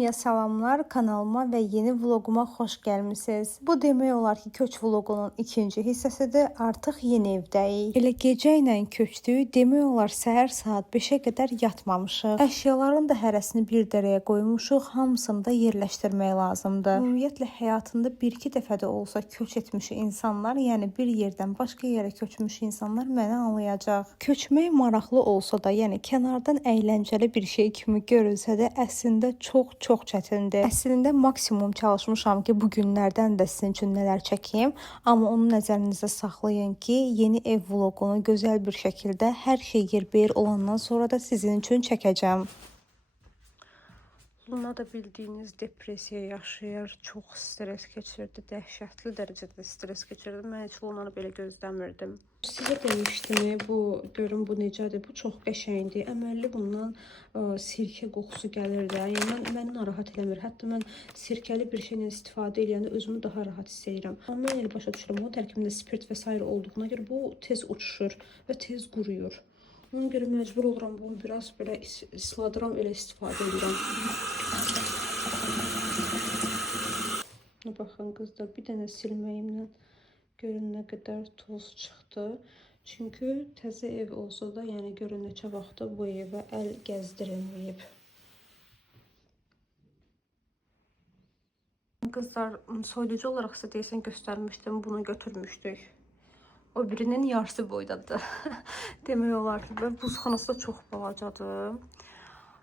Hamıya salamlar, kanalıma və yeni vloguma xoş gəlmisiniz. Bu demək olar ki, köç vlogunun ikinci hissəsidir. Artıq yeni evdəyik. Elə gecə ilə köçdük. Demək olar səhər saat 5-ə qədər yatmamışıq. Əşyaların da hərəsini bir dərəyə qoymuşuq. Hamısını da yerləşdirmək lazımdır. Ümumiyyətlə həyatında bir-iki dəfə də olsa köç etmiş insanlar, yəni bir yerdən başqa yerə köçmüş insanlar məni anlayacaq. Köçmək maraqlı olsa da, yəni kənardan əyləncəli bir şey kimi görünsə də, əslində çox çətindir. Əslində maksimum çalışmışam ki, bu günlərdən də sizin üçün nələr çəkeyim, amma onu nəzərinizdə saxlayın ki, yeni ev vloqunu gözəl bir şəkildə hər şey yerbəyer olandan sonra da sizin üçün çəkəcəm. Luna da bildiyiniz depressiya yaşayır, çox stres keçirdi, dəhşətli dərəcədə stres keçirdi. Mən heç Lunanı belə gözləmirdim. Sizə demişdim, görün bu necədir, bu çox qəşəngdir. Əməlli bundan sirkə qoxusu gəlir də. Yəni məni narahat eləmir. Hətta mən sirkəli bir şeylə istifadə edəndə özümü daha rahat hiss edirəm. Amma mən elə başa düşürəm, o tərkibində spirt və s. olduğuna görə bu tez uçuşur və tez quruyur. Ona görə məcbur oluram bunu biraz belə isladıram, elə istifadə edirəm. Baxın qızlar, bir dənə silməyimlə görün nə qədər toz çıxdı. Çünki təzə ev olsa da, yəni görün neçə vaxtda bu evə əl gəzdirilməyib. Qızlar, soyuducu olaraq sizə deyəsən göstərmişdim, bunu götürmüşdük. O birinin yarısı boydadır. Demək olar ki, buzxanası da çox balacadır.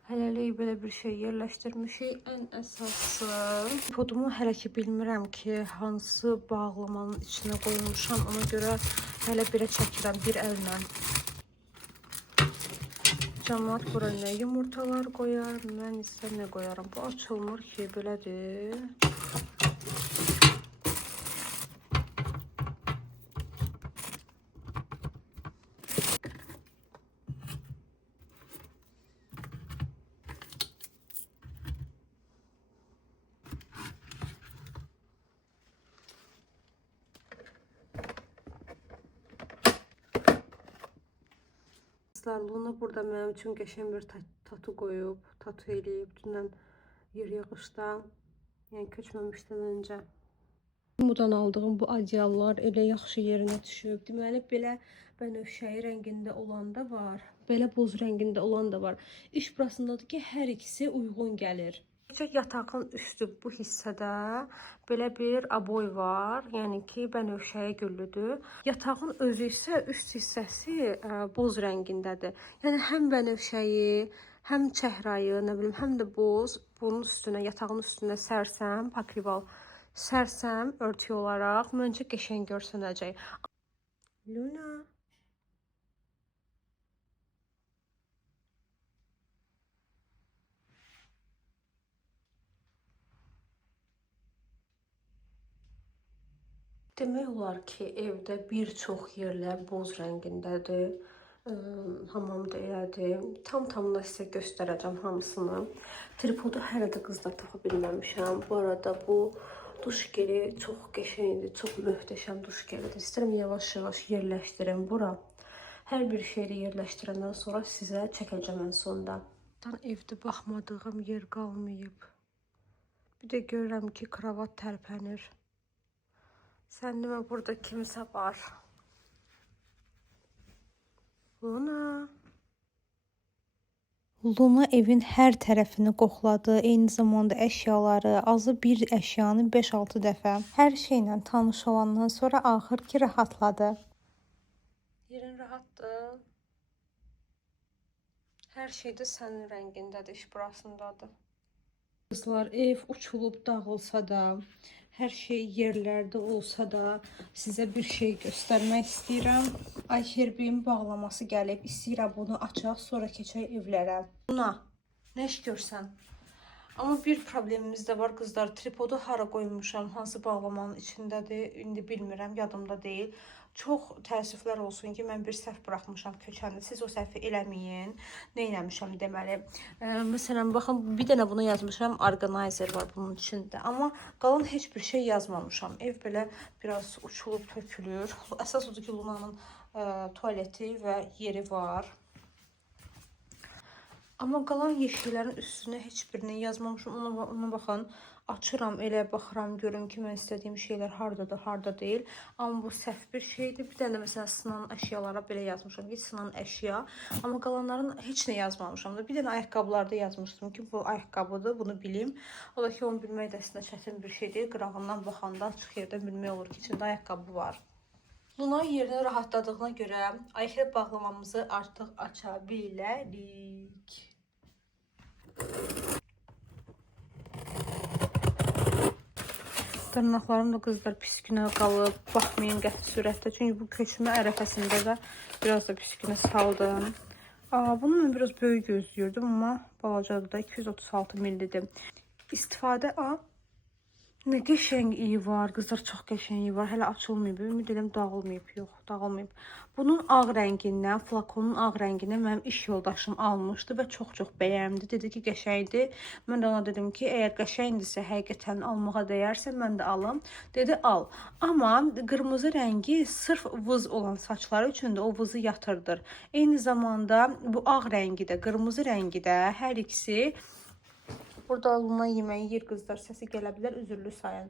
Hələlik belə bir şey yerləşdirmişik. Ən əsası tripodumu hələ ki bilmirəm ki, hansı bağlamanın içinə qoymuşam. Ona görə hələ belə çəkirəm bir əllə. Cəmaət bura nə yumurtalar qoyar, mən isə nə qoyaram. Bu açılmır ki, belədir. Luna burada mənim üçün qəşəng bir tatu qoyub, tatu eləyib dünən yer yığışda, yəni köçməmişdən öncə. Buradan aldığım bu adyallar elə yaxşı yerinə düşüb. Deməli, belə bənövşəyi rəngində olan da var, belə boz rəngində olan da var. İş burasındadır ki, hər ikisi uyğun gəlir. Yatağın üstü bu hissədə belə bir aboy var, yəni ki, bənövşəyi güllüdür. Yatağın özü isə üst hissəsi boz rəngindədir. Yəni həm bənövşəyi, həm çəhrayı, nə bilim, həm də boz bunun üstünə, yatağın üstünə sərsəm, pakrival sərsəm örtü olaraq məncə qəşəng görsənəcək. Luna. Demək olar ki, evdə bir çox yerlər boz rəngindədir. Hamam da elədir. Tam-tamına sizə göstərəcəm hamısını. Tripodu hələ də qızlar tapa bilməmişəm. Bu arada bu duş geli çox qəşəngdir, çox möhtəşəm duş gelidir. İstəyirəm yavaş-yavaş yerləşdirim bura. Hər bir şeyi yerləşdirəndən sonra sizə çəkəcəm ən sonda. Evdə baxmadığım yer qalmayıb. Bir də görürəm ki, kravat tərpənir. Sən demə, burada kimsə var. Luna. Luna evin hər tərəfini qoxladı. Eyni zamanda əşyaları, azı bir əşyanı 5-6 dəfə. Hər şeylə tanış olandan sonra axır ki, rahatladı. Yerin rahatdır. Hər şey də sənin rəngindədir, iş burasındadır. Qızlar, ev uçulub dağılsa da, hər şey yerlərdə olsa da sizə bir şey göstərmək istəyirəm. Ayşerbeyin bağlaması gəlib. İstəyirəm bunu açaq, sonra keçək evlərə. Buna nə iş görsən? Amma bir problemimiz də var qızlar. Tripodu hara qoymuşam, hansı bağlamanın içindədir, indi bilmirəm, yadımda deyil. Çox təəssüflər olsun ki, mən bir səhv buraxmışam köçəndə. Siz o səhvi eləməyin. Nə eləmişəm deməli. Məsələn, baxın, bir dənə buna yazmışam, organizer var bunun içində. Amma qalan heç bir şey yazmamışam. Ev belə biraz uçulub tökülür. Əsas odur ki, Lunanın tualeti və yeri var. Amma qalan yeşiklərin üstünə heç birini yazmamışam. Ona baxın. Açıram, elə baxıram, görüm ki, mən istədiyim şeylər hardadır, harda deyil. Amma bu səhv bir şeydir. Bir dənə də məsələn sınan əşyalara belə yazmışam ki, sınan əşya. Amma qalanların heç nə yazmamışam da. Bir dənə ayaqqabılarda yazmışdım ki, bu ayaqqabıdır, bunu bilim. O da ki, onu bilmək də əslində çətin bir şey deyil. Qırağından baxanda açıq yerdən bilmək olur ki, içində ayaqqabı var. Luna yerini rahatladığına görə ayaqlı bağlamamızı artıq aça bilərik. Dırnaqlarım da qızlar pis günə qalıb. Baxmayın qəti sürətdə. Çünki bu köçmə ərəfəsində də biraz da pis günə saldım. Bunu mən biraz böyük gözləyirdim, amma balacadır da 236 millidir. İstifadə nə qəşəng iyi var, qızlar, çox qəşəng iyi var. Hələ açılmayıb, ümid edirəm dağılmayıb. Yox, dağılmayıb. Bunun ağ rəngindən, flakonun ağ rəngindən mənim iş yoldaşım almışdı və çox-çox bəyəndi. Dedi ki, qəşəngdir. Mən də ona dedim ki, əgər qəşəngdirsə, həqiqətən almağa dəyərsə, mən də alım. Dedi, al. Amma qırmızı rəngi sırf vız olan saçları üçün də o vızı yatırdır. Eyni zamanda bu ağ rəngi də, qırmızı rəngi də hər ikisi. Burada Luna yeməyi yer qızlar, səsi gələ bilər, üzürlü sayın.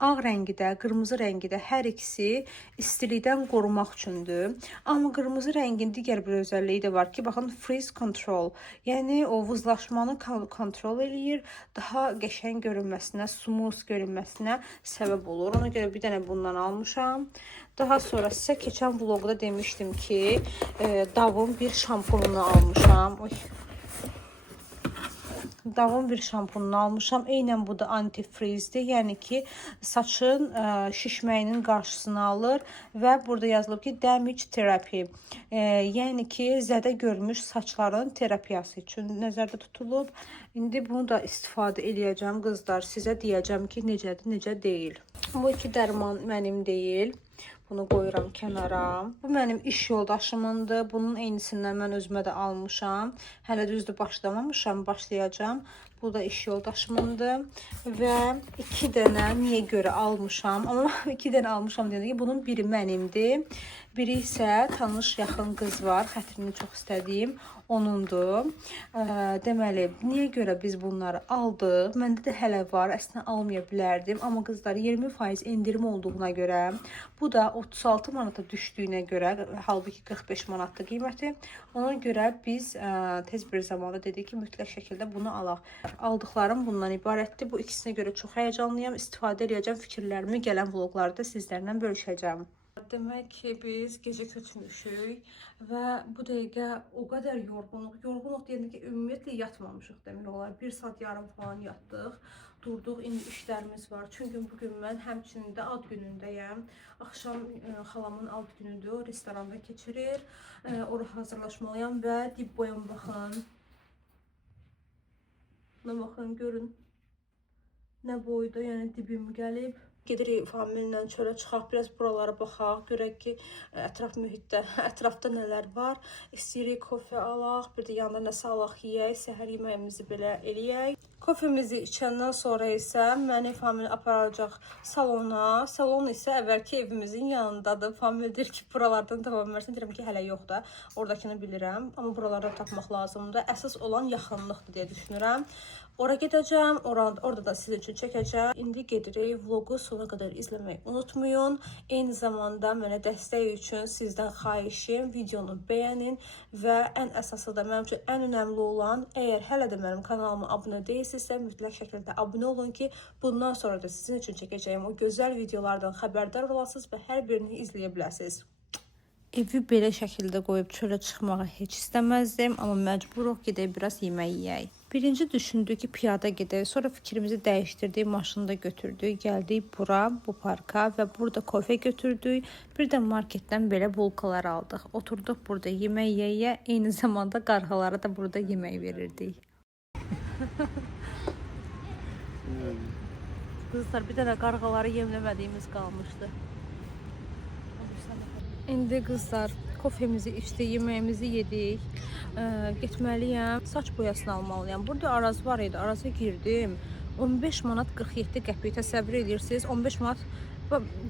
Ağ rəngi də, qırmızı rəngi də hər ikisi istilikdən qorumaq üçündür. Amma qırmızı rəngin digər bir özəlliyi də var ki, baxın, freeze control. Yəni o vızlaşmanı kontrol eləyir, daha qəşəng görünməsinə, smooth görünməsinə səbəb olur. Ona görə bir dənə bundan almışam. Daha sonra sizə keçən vlogda demişdim ki, Davun bir şampununu almışam. Davun bir şampununu almışam. Eynən bu da antifrizdir. Yəni ki, saçın şişməyinin qarşısını alır və burada yazılıb ki, damage therapy. Yəni ki, zədə görmüş saçların terapiyası üçün nəzərdə tutulub. İndi bunu da istifadə eləyəcəm qızlar. Sizə deyəcəm ki, necədir, necə deyil. Bu iki dərman mənim deyil. Bunu qoyuram kənara. Bu mənim iş yoldaşımındır. Bunun eynisindən mən özümə də almışam. Hələ düzdür başlamamışam, başlayacağam. Bu da iş yoldaşımındır. Və 2 dənə niyə görə almışam? Amma 2 dənə almışam deyəndə ki, bunun biri mənimdir. Biri isə tanış yaxın qız var. Xətrini çox istədiyim onundur. Deməli, niyə görə biz bunları aldıq? Məndə də hələ var. Əslində almaya bilərdim. Amma qızlar 20% endirim olduğuna görə, bu da 36 manata düşdüyünə görə, halbuki 45 manatdır qiyməti. Ona görə biz tez bir zamanda dedik ki, mütləq şəkildə bunu alaq. Aldıqlarım bundan ibarətdir. Bu ikisinə görə çox həyəcanlıyam. İstifadə edəcəm, fikirlərimi gələn vloqlarda sizlərlə bölüşəcəm. Demək ki, biz gecə köçmüşük və bu dəqiqə o qədər yorğunluq deyəndə ki, ümumiyyətlə yatmamışıq demək olar. 1 saat yarım falan yatdıq, durduq, indi işlərimiz var. Çünki bugün mən həmçinin də ad günündəyəm. Axşam xalamın ad günüdür, o restoranda keçirir. Ora hazırlaşmalıyam və dib boyam baxın. Buna baxın, görün. Nə boyda, yəni dibim gəlib. Gedirik famillə çölə çıxaq, biraz buralara baxaq, görək ki, ətrafda nələr var. İstəyirik kofe alaq, bir də yanında nəsə alaq yeyək, səhər yeməyimizi belə eləyək. Kofemizi içəndən sonra isə məni famil aparacaq salona. Salon isə əvvəlki evimizin yanındadır. Famil deyir ki, buralardan davam versin. Deyirəm ki, hələ yox da. Oradakını bilirəm, amma buralarda tapmaq lazımdır. Əsas olan yaxınlıqdır deyə düşünürəm. Ora gedəcəm, orada da sizin üçün çəkəcəm. İndi gedirik, vlogu sona qədər izləməyi unutmayın. Eyni zamanda mənə dəstək üçün sizdən xahişim, videonu bəyənin və ən əsası da mənim üçün ən önəmli olan, əgər hələ də mənim kanalıma abunə deyilsinizsə, mütləq şəkildə abunə olun ki, bundan sonra da sizin üçün çəkəcəyim o gözəl videolardan xəbərdar olasınız və hər birini izləyə biləsiniz. Evi belə şəkildə qoyub çölə çıxmağı heç istəməzdim, amma məcburuq gedək biraz yemək yeyək. Birinci düşündük ki, piyada gedək, sonra fikrimizi dəyişdirdik, maşını da götürdük, gəldik bura, bu parka və burada kofe götürdük. Bir də marketdən belə bulkalar aldıq. Oturduq burada yemək yeyə, eyni zamanda qarğalara da burada yemək verirdik. Qızlar, bir dənə qarğaları yemləmədiyimiz qalmışdı. İndi qızlar, kofemizi içdik, yeməyimizi yedik. Getməliyəm, saç boyasını almalıyam. Burada Araz var idi, Araz'a girdim. 15 manat 47 qəpik, təsəvvür edirsiniz. 15 manat,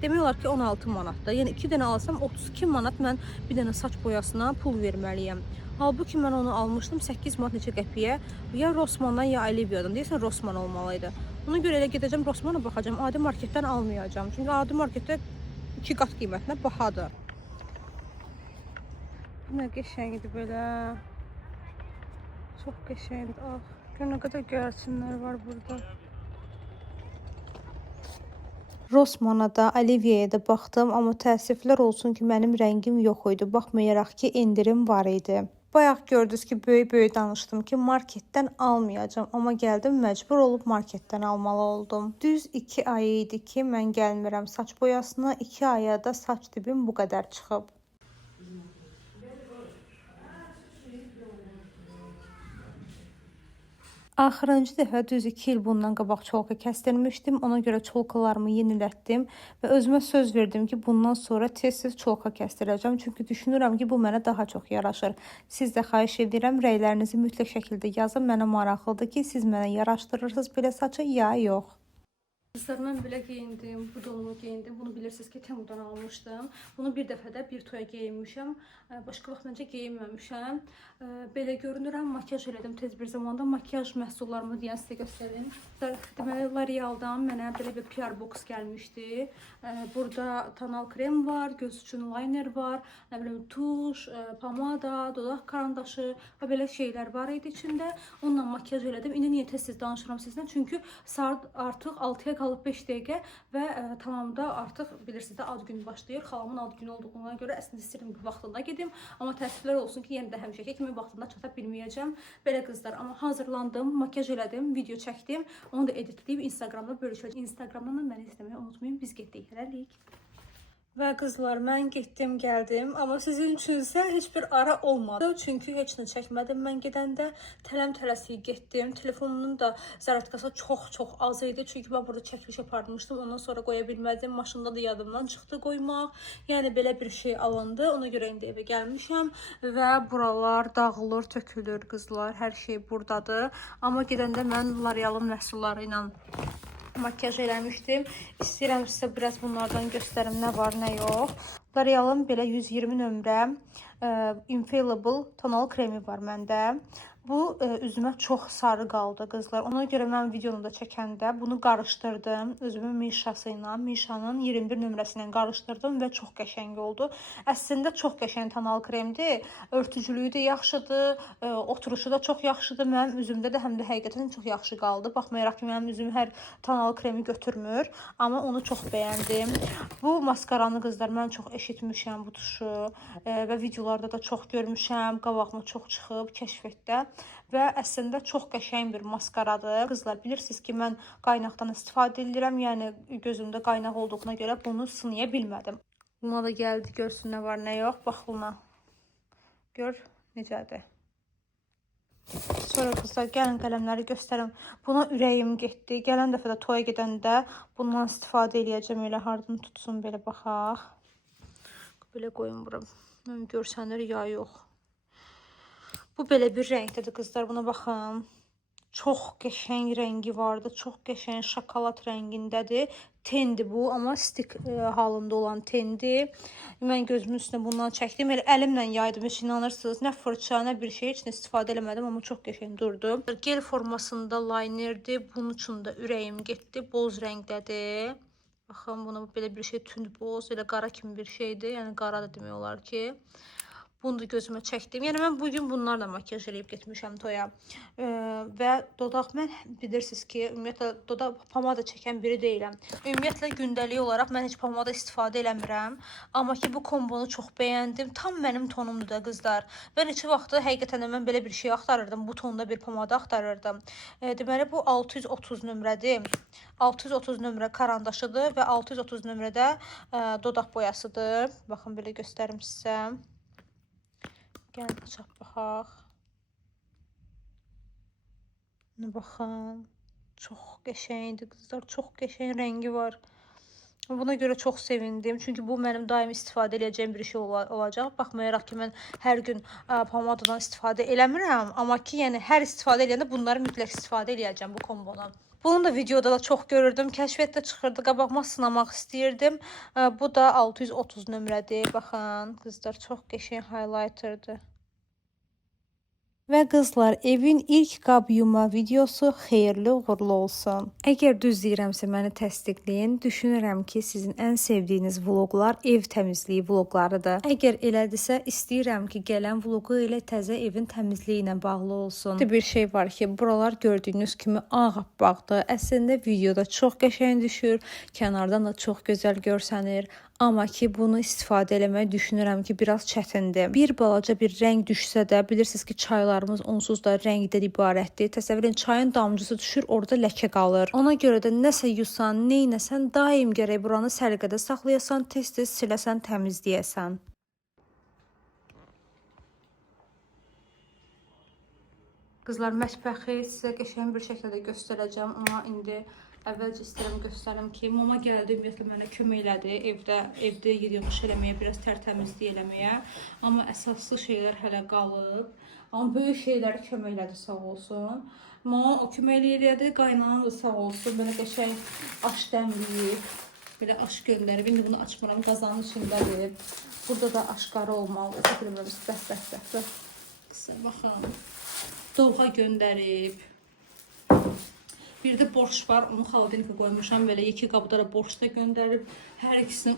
demək olar ki 16 manatda. Yəni 2 dənə alsam 32 manat mən bir dənə saç boyasına pul verməliyəm. Halbuki mən onu almışdım 8 manat neçə qəpiyə. Ya Rossmandan ya Aliviadan. Deyəsən Rossman olmalıydı. Ona görə elə gedəcəm Rossmana baxacağam. Adi marketdən almayacağım. Çünki adi marketdə 2 qat qiymətinə bahadır. Nə qəşəngdir belə. Çox qəşəngdir. Ah, gör nə qədər göyərçinlər var burada. Rossmana da, Alivia'ya da baxdım, amma təəssüflər olsun ki, mənim rəngim yox idi. Baxmayaraq ki, endirim var idi. Bayaq gördünüz ki, böyük danışdım ki, marketdən almayacağım, amma gəldim məcbur olub marketdən almalı oldum. Düz 2 ay idi ki, mən gəlmirəm saç boyasına. 2 aya da saç dibim bu qədər çıxıb. Axırıncı dəfə düz 2 il bundan qabaq çolka kəsdirmişdim. Ona görə çolkalarımı yenilətdim və özümə söz verdim ki, bundan sonra tez-tez çolka kəsdirəcəm. Çünki düşünürəm ki, bu mənə daha çox yaraşır. Siz də xahiş edirəm, rəylərinizi mütləq şəkildə yazın. Mənə maraqlıdır ki, siz mənə yaraşdırırsınız belə saçı ya yox. Kızlar, mən belə geyindim, bu donumu geyindim. Bunu bilirsiniz ki, Temu'dan almışdım. Bunu bir dəfə də bir toya geyinmişəm. Başqa vaxt məncə geyinməmişəm. Belə görünürəm, makyaj elədim tez bir zamanda. Makyaj məhsullarımı deyən sizə göstərim. Deməli, L'Oreal'dan mənə belə bir PR box gəlmişdi. Burada tonal krem var, göz üçün liner var, nə bilim tuş, pomada, dodaq karandaşı və belə şeylər var idi içində. Onunla makyaj elədim. İndi niyə tez-tez danışıram sizlə? Çünki saat artıq 6-ya qalıb 5 dəqiqə və tamamda artıq bilirsiniz də ad günü başlayır. Xalamın ad günü olduğuna görə əslində istəyirəm ki, vaxtında gedim. Amma təəssüflər olsun ki, yenə də həmişəki kimi vaxtında çata bilməyəcəm. Belə qızlar, amma hazırlandım, makyaj elədim, video çəkdim. Onu da editləyib Instagramda bölüşəcəm. Instagramdan da məni izləməyi unutmayın. Biz getdik hələlik. Və qızlar, mən getdim, gəldim, amma sizin üçünsə heç bir ara olmadı. Çünki heç nə çəkmədim mən gedəndə. Tələm-tələsik getdim. Telefonumun da zaratkası çox az idi. Çünki mən burada çəkiliş aparmışdım. Ondan sonra qoya bilmədim. Maşında da yadımdan çıxdı qoymaq. Yəni belə bir şey alındı. Ona görə indi evə gəlmişəm və buralar dağılır, tökülür qızlar. Hər şey buradadır. Amma gedəndə mən L'Oreal'ın məhsulları ilə makyaj eləmişdim. İstəyirəm sizə biraz bunlardan göstərim, nə var, nə yox. L'Oreal'ın belə 120 nömrə Infallible tonal kremi var məndə. Bu üzümə çox sarı qaldı qızlar. Ona görə mən videonu da çəkəndə bunu qarışdırdım. Özümün Mishası ilə, Misha'nın 21 nömrəsi ilə qarışdırdım və çox qəşəng oldu. Əslində çox qəşəng tonal kremdir. Örtücülüyü də yaxşıdır, oturuşu da çox yaxşıdır. Mənim üzümdə də həm də həqiqətən çox yaxşı qaldı. Baxmayaraq ki, mənim üzüm hər tonal kremi götürmür, amma onu çox bəyəndim. Bu maskaranı qızlar mən çox eşitmişəm bu tuşu və videolarda da çox görmüşəm. Qabağıma çox çıxıb kəşfətdə. Və əslində çox qəşəng bir maskaradır. Qızlar, bilirsiniz ki, mən qaynaqdan istifadə edirəm. Yəni gözümdə qaynaq olduğuna görə bunu sınaya bilmədim. Buna da gəldi, görsün nə var, nə yox. Bax buna. Gör necədir. Sonra qızlar, gəlin qələmləri göstərim. Buna ürəyim getdi. Gələn dəfə də toya gedəndə bundan istifadə eləyəcəm. Elə hardan tutsun, belə baxaq. Belə qoyun bura. Görsənir ya yox. Bu belə bir rəngdədir qızlar, buna baxın. Çox qəşəng rəngi vardı, çox qəşəng şokolad rəngindədir. Tendir bu, amma stik halında olan tendir. Mən gözümün üstünə bundan çəkdim. Elə əlimlə yaydım, heç inanırsınız. Nə fırça, nə bir şey, heç nə istifadə eləmədim, amma çox qəşəng durdu. Gel formasında linerdir. Bunun üçün də ürəyim getdi. Boz rəngdədir. Baxın, buna belə bir şey tünd boz, elə qara kimi bir şeydir. Yəni qara da demək olar ki. Bunu da gözümə çəkdim. Yəni mən bugün bunlarla makyaj eləyib getmişəm toya. Və dodaq, mən bilirsiniz ki, ümumiyyətlə dodaq pomada çəkən biri deyiləm. Ümumiyyətlə gündəlik olaraq mən heç pomada istifadə eləmirəm. Amma ki, bu kombonu çox bəyəndim. Tam mənim tonumdur da qızlar. Və neçə vaxtı həqiqətən də mən belə bir şey axtarırdım. Bu tonda bir pomada axtarırdım. Deməli, bu 630 nömrədir. 630 nömrə karandaşıdır və 630 nömrədə dodaq boyasıdır. Baxın, belə göstərim sizə. Gəlin açaq baxaq. Baxın. Çox qəşəngdir qızlar. Çox qəşəng rəngi var. Buna görə çox sevindim. Çünki bu mənim daim istifadə edəcəyim bir şey olacaq. Baxmayaraq ki, mən hər gün pomadadan istifadə eləmirəm. Amma ki, yəni hər istifadə edəndə bunları mütləq istifadə edəcəm bu kombonu. Bunu da videoda da çox görürdüm. Kəşfiyyətdə çıxırdı. Qabağıma sınamaq istəyirdim. Bu da 630 nömrədir. Baxın, qızlar, çox qəşəng highlighterdır. Və qızlar, evin ilk qab yuma videosu xeyirli uğurlu olsun. Əgər düz deyirəmsə məni təsdiqləyin. Düşünürəm ki, sizin ən sevdiyiniz vloqlar ev təmizliyi vloqlarıdır. Əgər elədirsə, istəyirəm ki, gələn vloqu elə təzə evin təmizliyi ilə bağlı olsun. Bir şey var ki, buralar gördüyünüz kimi ağappaqdır. Əslində videoda çox qəşəng düşür, kənardan da çox gözəl görsənir. Amma ki, bunu istifadə eləməyi düşünürəm ki, biraz çətindir. Bir balaca bir rəng düşsə də, bilirsiniz ki, çaylarımız onsuz da rəngdən ibarətdir. Təsəvvür edin, çayın damcısı düşür, orada ləkə qalır. Ona görə də nəsə yusan, neynəsən, daim gərək buranı səliqədə saxlayasan, tez-tez siləsən, təmizləyəsən. Qızlar, mətbəxi sizə qəşəng bir şəkildə göstərəcəm, amma indi əvvəlcə istəyirəm göstərim ki, mama gəldi, ümumiyyətlə mənə kömək elədi evdə yer yığış eləməyə, biraz tərtəmizlik eləməyə, amma əsaslı şeylər hələ qalıb, amma böyük şeyləri kömək elədi, sağ olsun. Mama o kömək elədi, qaynanam da sağ olsun, belə qəşəng aş dəmləyib, belə aş göndərib, indi bunu açmıram, qazanın içindədir. Burada da aşqarı olmalı, bəs. Qısa baxın. Dovğa göndərib. Bir də borş var, onu xaladenika qoymuşam, belə 2 qabda da borş da göndərib. Hər ikisini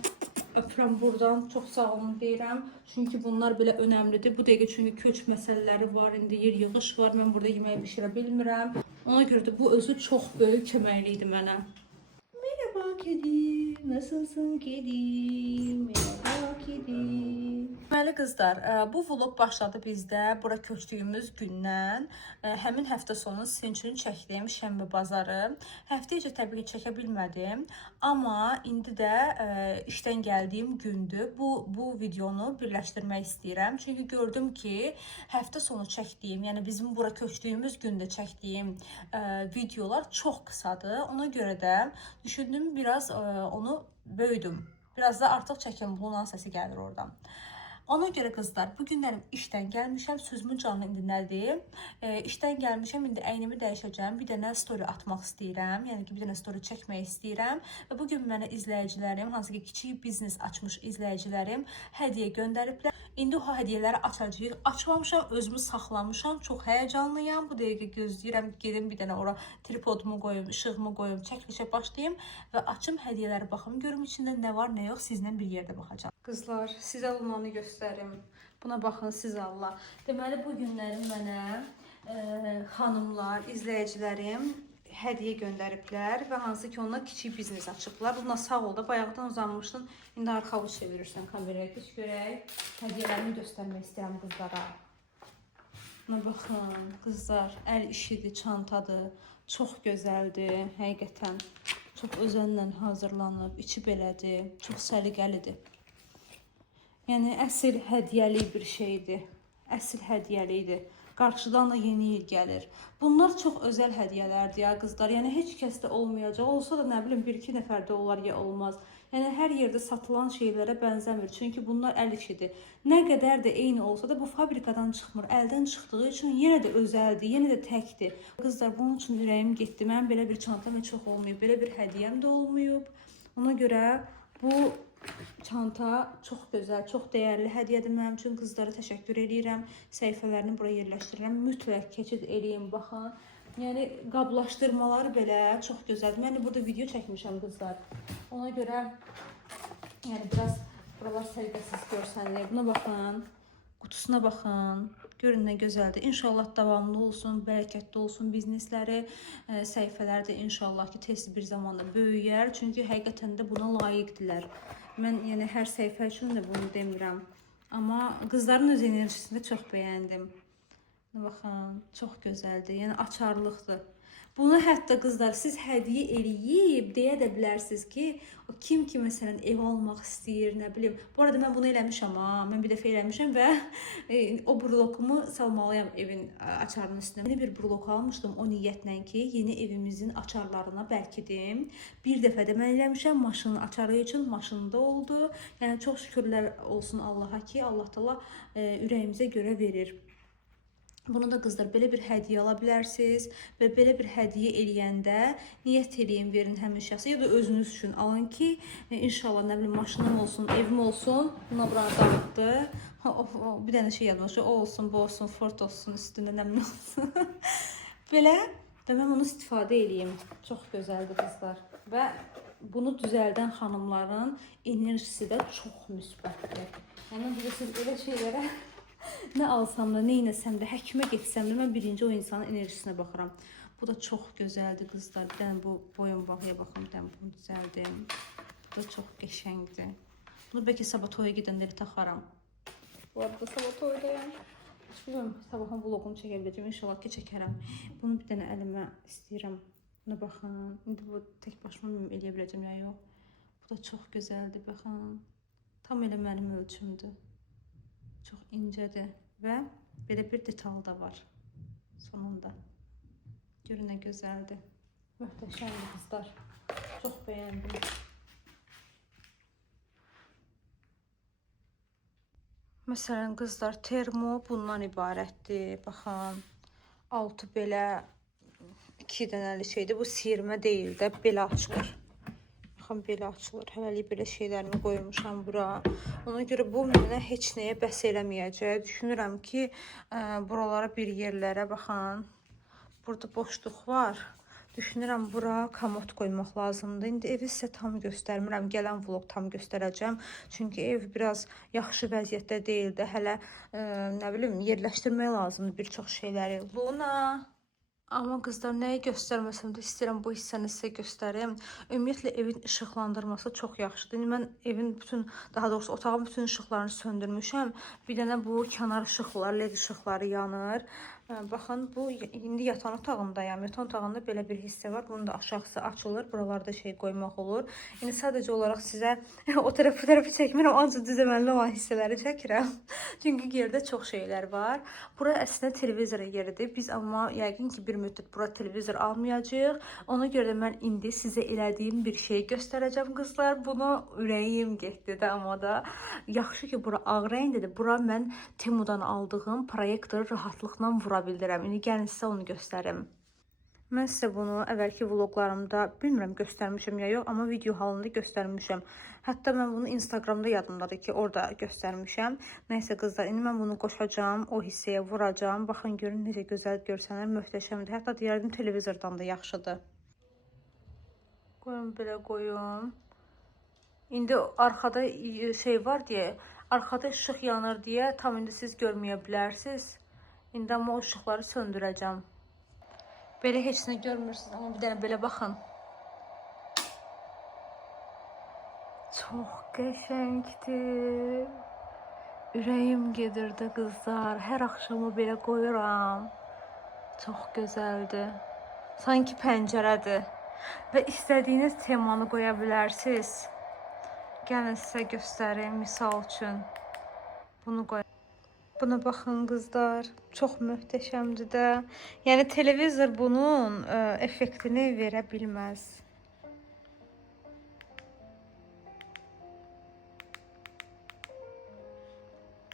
öpürəm buradan, çox sağ olun deyirəm. Çünki bunlar belə önəmlidir. Bu dəqiqə çünki köç məsələləri var, indi yer yığış var, mən burada yemək bişirə bilmirəm. Ona görə də bu özü çox böyük köməkli idi mənə. Merhaba kedi, nasılsın kedi? Merhaba kedi. Deməli qızlar, bu vlog başladı bizdə bura köçdüyümüz gündən. Həmin həftə sonu sizin üçün çəkdiyim şənbə bazarı. Həftə içi təbii ki çəkə bilmədim, amma indi də işdən gəldiyim gündür. Bu videonu birləşdirmək istəyirəm. Çünki gördüm ki, həftə sonu çəkdiyim, yəni bizim bura köçdüyümüz gündə çəkdiyim videolar çox qısadır. Ona görə də düşündüm biraz onu böyüdüm. Biraz da artıq çəkim bulunan səsi gəlir oradan. Ona görə qızlar, bu günlərim işdən gəlmişəm, sözümün canı indi nədir? İşdən gəlmişəm, indi əynimi dəyişəcəm, bir dənə story atmaq istəyirəm, yəni ki, bir dənə story çəkmək istəyirəm. Və bugün mənə izləyicilərim, hansı ki, kiçik biznes açmış izləyicilərim hədiyyə göndəriblər. İndi o hədiyyələri açacağıq. Açmamışam, özümü saxlamışam, çox həyəcanlıyam. Bu dəqiqə gözləyirəm, gedim bir dənə ora tripodumu qoyum, işığımı qoyum, çəkilişə başlayım və açım hədiyyələri baxım, görüm içində nə var, nə yox, sizlə bir yerdə baxacağım. Qızlar, sizə olmanı göstərim. Buna baxın siz Allah. Deməli, bu günləri mənə xanımlar, izləyicilərim hədiyyə göndəriblər və hansı ki onlar kiçik biznes açıblar. Buna sağ ol da, bayaqdan uzanmışdın. İndi arxalı çevirirsən kameraya. Geç görək. Hədiyyələrimi göstərmək istəyirəm qızlara. Buna baxın, qızlar, əl işidir, çantadır. Çox gözəldir, həqiqətən. Çox özənlə hazırlanıb, içi belədir, çox səliqəlidir. Yəni, əsl hədiyyəli bir şeydir. Əsl hədiyyəli. Qarşıdan da yeni il gəlir. Bunlar çox özəl hədiyyələrdir ya qızlar. Yəni, heç kəsdə olmayacaq. Olsa da, nə bilim, 1-2 nəfərdə olar ya olmaz. Yəni, hər yerdə satılan şeylərə bənzəmir. Çünki bunlar əl işidir. Nə qədər də eyni olsa da, bu fabrikadan çıxmır. Əldən çıxdığı üçün yenə də özəldir, yenə də təkdir. Qızlar, bunun üçün ürəyim getdi. Mənim belə bir çantam heç çox olmayıb. Belə bir hədiyyəm də olmayıb. Ona görə bu çanta çox gözəl, çox dəyərli hədiyyədir mənim üçün. Qızlara təşəkkür edirəm. Səhifələrini buraya yerləşdirirəm. Mütləq keçid eləyin, baxın. Yəni, qablaşdırmaları belə çox gözəldir. Mən burada video çəkmişəm qızlar. Ona görə, yəni, biraz buralar səliqəsiz görsənir. Buna baxın, qutusuna baxın. Görün nə gözəldir. İnşallah davamlı olsun, bərəkətli olsun biznesləri, səhifələri də inşallah ki, tez bir zamanda böyüyər. Çünki həqiqətən də buna layiqdirlər. Mən yəni hər səhifə üçün də bunu demirəm. Amma qızların öz enerjisini də çox bəyəndim. Baxın, çox gözəldir. Yəni açarlıqdır. Bunu hətta qızlar siz hədiyyə eləyib deyə də bilərsiniz ki, o kim ki məsələn ev almaq istəyir, nə bilim. Bu arada mən bunu eləmişəm ha. Mən bir dəfə eləmişəm və o burlokumu salmalıyam evin açarının üstünə. Yeni bir burlok almışdım o niyyətlə ki, yeni evimizin açarlarına bəlkidim. Bir dəfə də mən eləmişəm maşının açarı üçün, maşında oldu. Yəni çox şükürlər olsun Allaha ki, Allah Taala ürəyimizə görə verir. Bunu da qızlar belə bir hədiyyə ala bilərsiniz və belə bir hədiyyə eləyəndə niyyət eləyin, verin həmin şəxsə ya da özünüz üçün alın ki, inşallah nə bilim maşınım olsun, evim olsun. Buna buranı dağıtdı. Bir dənə şey yazmış, o olsun, bu olsun, Ford olsun, üstündə nə bilim olsun. Belə və mən bunu istifadə eləyim. Çox gözəldir qızlar. Və bunu düzəldən xanımların enerjisi də çox müsbətdir. Yəni bilirsiniz elə şeylərə nə alsam da, nə inəsəm də, həkimə getsəm də mən birinci o insanın enerjisinə baxıram. Bu da çox gözəldir qızlar. Bir dənə bu boyun bağıya baxım, bir dənə bunu düzəldim. Bu da çox qəşəngdir. Bunu bəlkə sabah toya gedəndə elə taxaram. Bu arada sabah toydayam. Heç bilmirəm, sabahın vlogumu çəkə biləcəm. İnşallah ki çəkərəm. Bunu bir dənə əlimə istəyirəm. Buna baxın. İndi bu tək başıma eləyə biləcəm ya yox. Bu da çox gözəldir, baxın. Tam elə mənim ölçümdür. Çox incədir və belə bir detal da var sonunda. Görün nə gözəldir. Möhtəşəmdir qızlar. Çox bəyəndim. Məsələn qızlar, termo bundan ibarətdir. Baxın, altı belə 2 dənəli şeydir. Bu siyirmə deyil də, belə açılır. Baxın, belə açılır. Hələlik belə şeylərimi qoymuşam bura. Ona görə bu mənə heç nəyə bəs eləməyəcək. Düşünürəm ki, buralara bir yerlərə baxın. Burada boşluq var. Düşünürəm bura komod qoymaq lazımdır. İndi evi sizə tam göstərmirəm. Gələn vlog tam göstərəcəm. Çünki ev biraz yaxşı vəziyyətdə deyildi. Hələ nə bilim yerləşdirmək lazımdır bir çox şeyləri. Luna. Amma qızlar nəyi göstərməsəm də istəyirəm bu hissəni sizə göstərim. Ümumiyyətlə evin işıqlandırması çox yaxşıdır. İndi mən evin bütün, daha doğrusu otağın bütün işıqlarını söndürmüşəm. Bir dənə bu kənar işıqlar, led işıqları yanır. Baxın, bu indi yatan otağındayam. Yatan otağında belə bir hissə var. Bunun da aşağısı açılır. Buralarda şey qoymaq olur. İndi sadəcə olaraq sizə o tərəfi çəkmirəm. Ancaq düzəməlli olan hissələri çəkirəm. Çünki yerdə çox şeylər var. Bura əslində televizor yeridir. Biz amma yəqin ki bir müddət bura televizor almayacağıq. Ona görə də mən indi sizə elədiyim bir şey göstərəcəm qızlar. Bunu ürəyim getdi də amma da. Yaxşı ki bura ağ rəngdədir. Bura mən Temudan aldığım proyektoru rahatlıqla vura bildirəm. İndi gəlin sizə onu göstərim. Mən sizə bunu əvvəlki vloqlarımda bilmirəm göstərmişəm ya yox, amma video halında göstərmişəm. Hətta mən bunu Instagramda yadımdadır ki, orada göstərmişəm. Nəysə qızlar, indi mən bunu qoşacağım, o hissəyə vuracağım. Baxın, görün necə gözəl görsənər, möhtəşəmdir. Hətta deyərdim televizordan da yaxşıdır. Qoyun belə qoyun. İndi arxada şey var deyə, arxada işıq yanır deyə tam indi siz görməyə bilərsiniz. İndi amma o işıqları söndürəcəm. Belə heç nə görmürsünüz, amma bir dənə belə baxın. Çox qəşəngdir. Ürəyim gedirdi qızlar. Hər axşamı belə qoyuram. Çox gözəldir. Sanki pəncərədir. Və istədiyiniz temanı qoya bilərsiniz. Gəlin sizə göstərim, misal üçün. Bunu qoyam. Buna baxın qızlar, çox möhtəşəmdir də. Yəni televizor bunun effektini verə bilməz.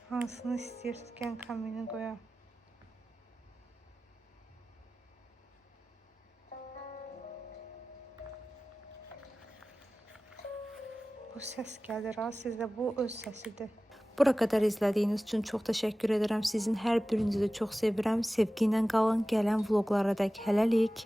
Hansını istəyirsiniz, gəlin kamini qoyaq. Bu səs gəlir ha, sizdə bu öz səsidir. Bura qədər izlədiyiniz üçün çox təşəkkür edirəm. Sizin hər birinizi çox sevirəm. Sevgi ilə qalın. Gələn vloqlara dək hələlik.